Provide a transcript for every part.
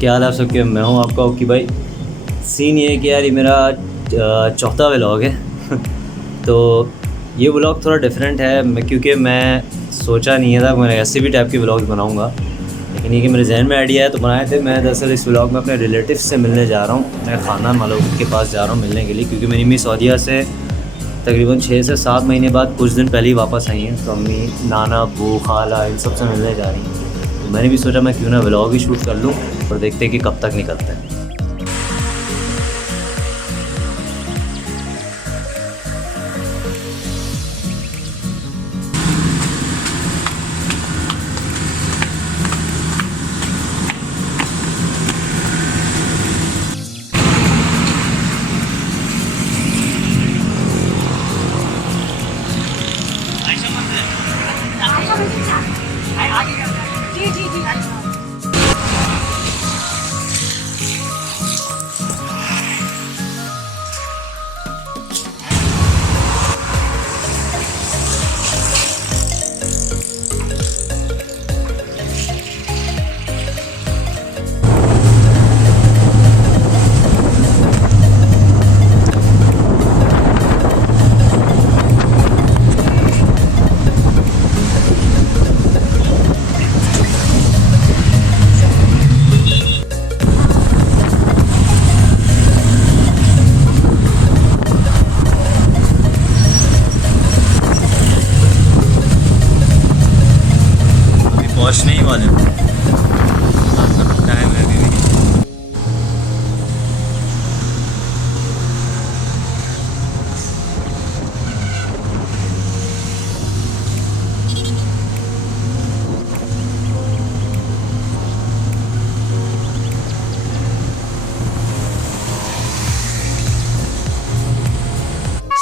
क्या हाल है आप सबके। मैं हूँ आपका ओकी भाई। सीन ये है कि यार ये मेरा चौथा व्लॉग है तो ये व्लॉग थोड़ा डिफरेंट है क्योंकि मैं सोचा नहीं था मैं ऐसे भी टाइप के व्लॉग बनाऊँगा, लेकिन ये कि मेरे जहन में आइडिया है तो बनाए थे। मैं दरअसल इस व्लॉग में अपने रिलेटिव्स से मिलने जा रहा हूँ। मैं खाना मालूम के पास जा रहा हूँ मिलने के लिए, क्योंकि मेरी अम्मी सऊदीया से तकरीबन 6 से 7 महीने बाद कुछ दिन पहले ही वापस आई हैं। तो अम्मी, नाना, बू, खाला इन सब से मिलने जा रही हैं। तो मैंने भी सोचा मैं क्यों ना व्लॉग ही शूट कर लूँ और देखते हैं कि कब तक निकलते हैं। पहुँचने ही वाले हैं, टाइम है अभी भी।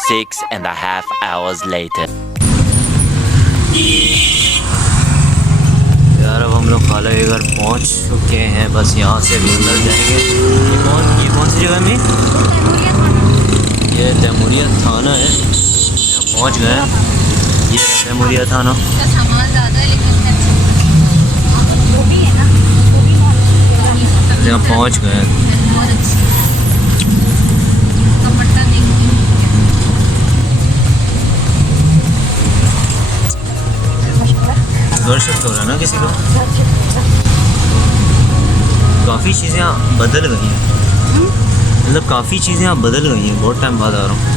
Six and a half hours later. यार अब हम लोग खाला के घर पहुँच चुके हैं, बस यहाँ से अभी अंदर जाएंगे। ये कौन सी जगह में? ये तैमूरिया थाना है, यहाँ पहुँच गए हैं। ये तैमूरिया थाना। सामान ज़्यादा है लेकिन वो भी है ना, वो भी यहाँ पहुँच गए हैं। बहुत अच्छी कपड़ा देखिए। घर शिफ्ट हो रहा है ना किसी को। काफ़ी चीज़ें यहाँ बदल गई हैं, मतलब काफ़ी चीज़ें यहाँ बदल गई हैं। बहुत टाइम बाद आ रहा हूँ।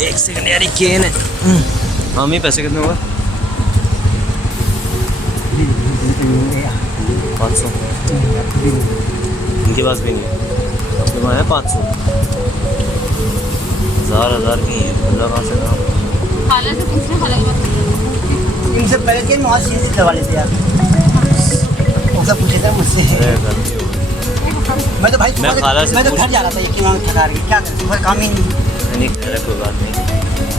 एक सेकंड यार, ये केन है। मामी पैसे कितने हुआ? 500। इनके पास भी नहीं है, अपने पास है 500। 1000 की है। खुला कहाँ से था? खाला से पूछना, खाला की बात इनसे पहले के मौत से दवा लेते यार, वो सब पूछे थे मुझसे। गलती हो गई। मैं तो भाई मैं खाला से मैं तो घर जा रहा था, ये क्यों थका रही क्या करें, सुबह काम ही नहीं कह रहा, कोई बात नहीं।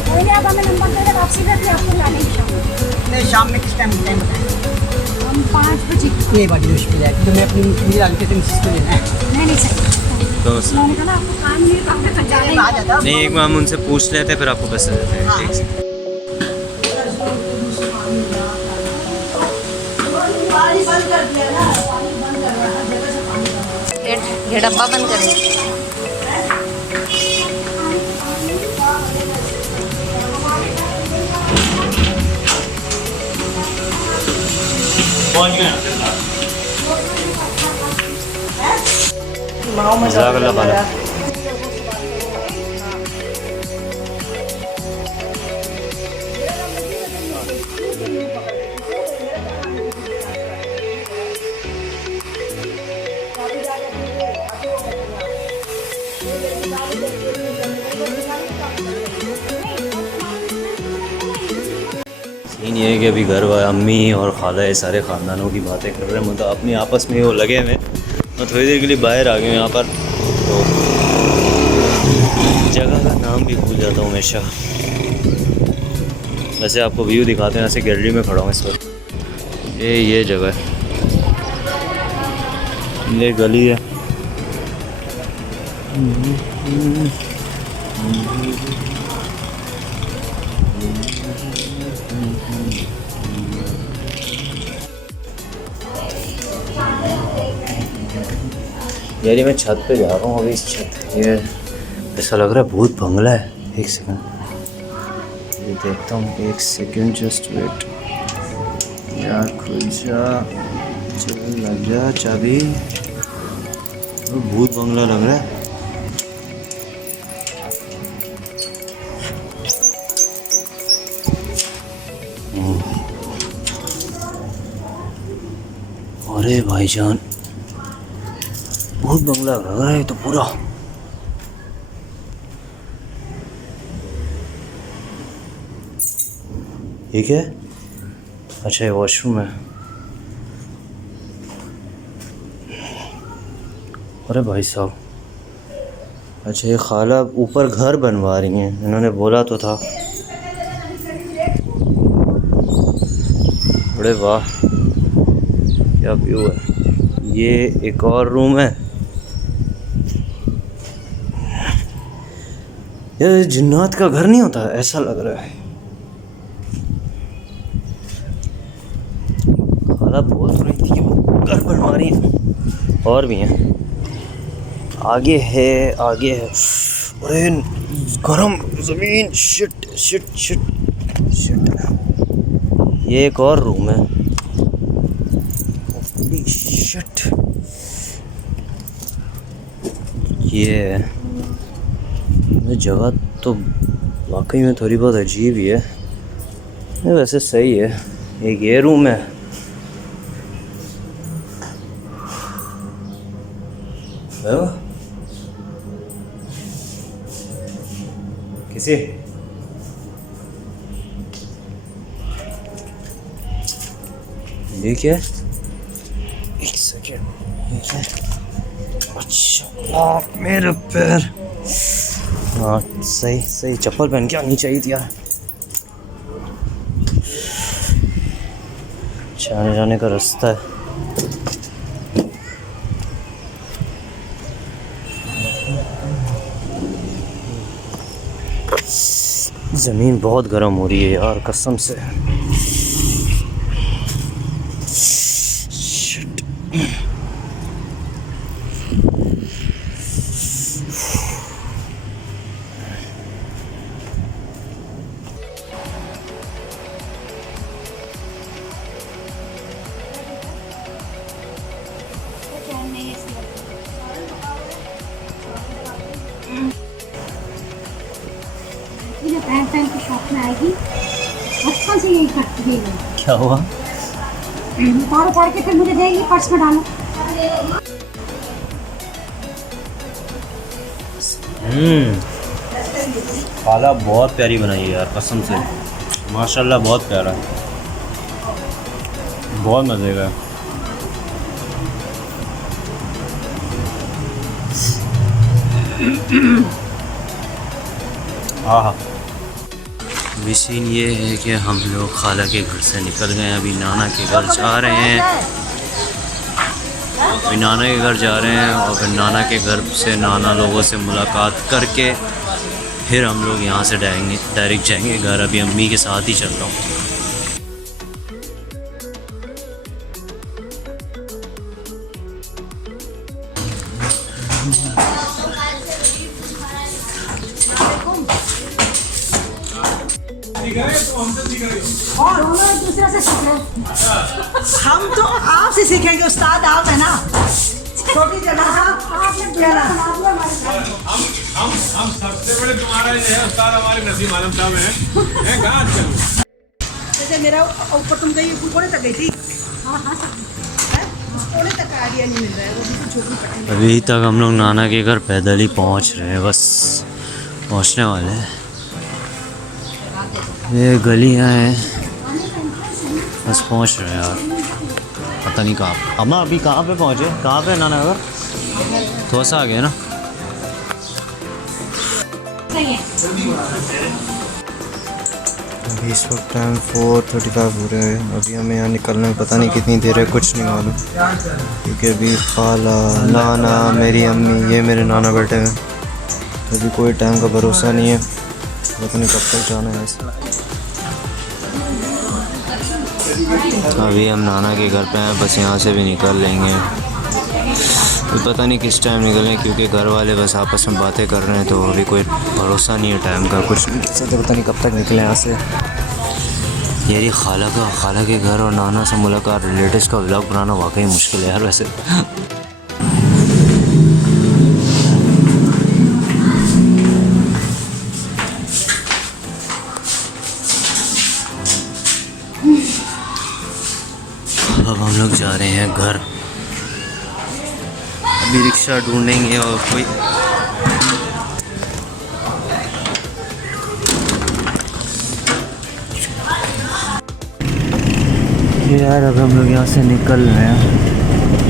आप हमें नंबर दे दें, वापसी करके आपको ला लेंगे शाम में। नहीं, शाम में किस टाइम बताएं? हम 5 बजे। ये बड़ी मुश्किल है क्योंकि मैं अपनी मेरी आगे से मिसेस को लेना है। नहीं सही, तो मैंने कहा आपको काम नहीं, काम में कर जाएगा। आ जाता नहीं, एक बार हम उनसे पूछ लेते हैं फिर आपको पैसे देते हैं। ठीक से। ये डब्बा बंद करें। जज़ाकल्लाह खाला। ये है कि अभी घर वाले अम्मी और खाला ये सारे ख़ानदानों की बातें कर रहे हैं, मतलब अपनी आपस में वो लगे हुए। मैं थोड़ी देर के लिए बाहर आ गया यहाँ पर, तो जगह का नाम भी भूल जाता हूँ हमेशा। वैसे आपको व्यू दिखाते हैं, ऐसे गैलरी में खड़ा हूँ इस वक्त। ये जगह है, ये गली है। यार ये मैं छत पे जा रहा हूँ अभी। इस छत ये ऐसा लग रहा है भूत बंगला है। एक सेकंड ये देखता हूँ, एक सेकंड जस्ट वेट यार। खुल जा, चल लग जा चाबी। भूत बंगला लग रहा है। अरे भाईजान भूत बंगला लग रहा है तो पूरा। ये क्या है? अच्छा ये वॉशरूम है। अरे भाई साहब, अच्छा ये खाला ऊपर घर बनवा रही हैं, इन्होंने बोला तो था। अरे वाह क्या व्यू है। ये एक और रूम है। ये जिन्नात का घर नहीं होता, ऐसा लग रहा है। खाला बोल रही थी कि वो घर बनवा रही है। और भी हैं, आगे है, आगे है। अरे गरम ज़मीन, शिट शिट शिट शिट। ये एक और रूम है। शिट ये जगह तो वाकई में थोड़ी बहुत अजीब ही है। वैसे सही है। एक ये रूम है। किसी ये क्या है? एक सेकेंड, ये क्या है? अच्छा मेरे पैर। हाँ सही सही, चप्पल पहन के आनी चाहिए थी यार। आने जाने का रास्ता है। ज़मीन बहुत गर्म हो रही है यार कसम से। शिट। पैन की शॉप में आएगी, बचपन से यही करती है। क्या हुआ? उतारो उतार के फिर मुझे देगी, पर्स में डालो। खाला बहुत प्यारी बनाई है यार कसम से, माशाल्लाह बहुत प्यारा, बहुत मज़े का। हाँ अभी सीन ये है कि हम लोग खाला के घर से निकल गए हैं, अभी नाना के घर जा रहे हैं। अभी नाना के घर जा रहे हैं और फिर नाना के घर से नाना लोगों से मुलाकात करके फिर हम लोग यहाँ से डायरेक्ट जाएंगे घर। अभी अम्मी के साथ ही चल रहा हूँ। दोनों एक दूसरे से सीख रहे हैं। हम तो आपसे सीखेंगे उस्ताद, आप है ना। छोटी जगह हम सबसे बड़े तुम्हारा ये है उस्ताद, हमारे नसीम आलम साहब हैं। कहाँ चलो जैसे मेरा ऊपर तुम गई कोने तक गई थी। कोने तक आइडिया नहीं मिल रहा है, वो भी कुछ झोपड़ी पट्टी। अभी तक हम लोग नाना के घर पैदल ही पहुँच रहे हैं, बस पहुँचने वाले हैं। ये गलियाँ हैं बस पहुंच रहे हैं यार, पता नहीं कहाँ। अम्मा अभी कहाँ पे पहुँचे, कहाँ पे नाना घर? थोड़ा सा आगे ना। सही है। अभी इस वक्त टाइम 4:35 हो रहे हैं। अभी हमें यहाँ निकलने में पता नहीं कितनी देर है, कुछ नहीं मालूम, क्योंकि अभी खाला, नाना, मेरी अम्मी, ये मेरे नाना बैठे हैं। अभी कोई टाइम का भरोसा नहीं है, पता नहीं कब तक जाना है ऐसे। अभी हम नाना के घर पे हैं, बस यहाँ से भी निकल लेंगे, अभी पता नहीं किस टाइम निकलें, क्योंकि घर वाले बस आपस में बातें कर रहे हैं, तो अभी कोई भरोसा नहीं है टाइम का, कुछ नहीं कह सकते, पता नहीं कब तक निकलें यहाँ से। यार खाला के घर और नाना से मुलाकात, रिलेटिव्स का व्लॉग बनाना वाकई मुश्किल है यार वैसे। अब हम लोग जा रहे हैं घर, अभी रिक्शा ढूंढेंगे और कोई यार अब हम लोग यहाँ से निकल रहे हैं,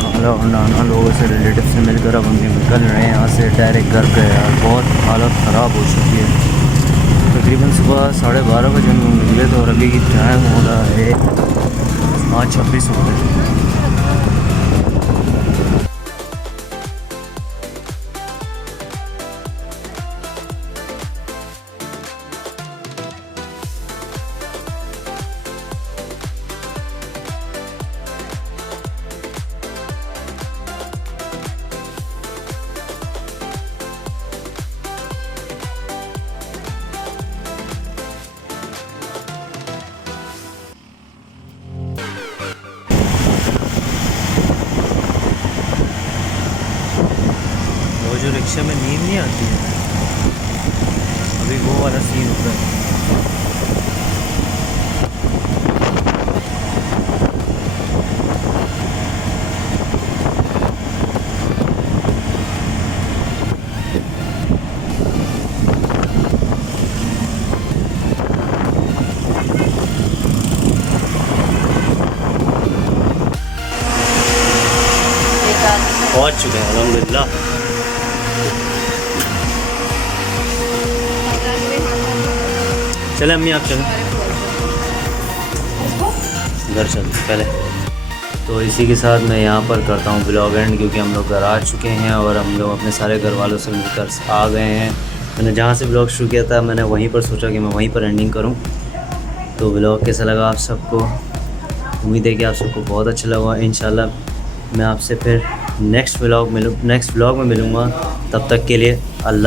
खाला और नाना लोगों से, रिलेटिव से मिलकर अब हम निकल रहे हैं यहाँ से डायरेक्ट घर पे। यार बहुत हालत ख़राब हो चुकी है। तकरीबन सुबह 12:30 बजे हम लोग निकले थे और अभी टाइम हो रहा है 8:26 हो रहे हैं। जो रिक्शा में नींद नहीं आती है, अभी वो वाला सीन होता है। पहुँच चुके हैं अल्हम्दुलिल्लाह। चले अम्मी आप चलो, घर चलते पहले। तो इसी के साथ मैं यहाँ पर करता हूँ ब्लॉग एंड, क्योंकि हम लोग घर आ चुके हैं और हम लोग अपने सारे घर वालों से मिलकर आ गए हैं। मैंने जहाँ से ब्लॉग शुरू किया था, मैंने वहीं पर सोचा कि मैं वहीं पर एंडिंग करूँ। तो ब्लॉग कैसा लगा आप सबको? उम्मीद है कि आप सबको बहुत अच्छा लगा। इंशाल्लाह मैं आपसे फिर नेक्स्ट व्लॉग में मिलूँगा। तब तक के लिए अल्लाह।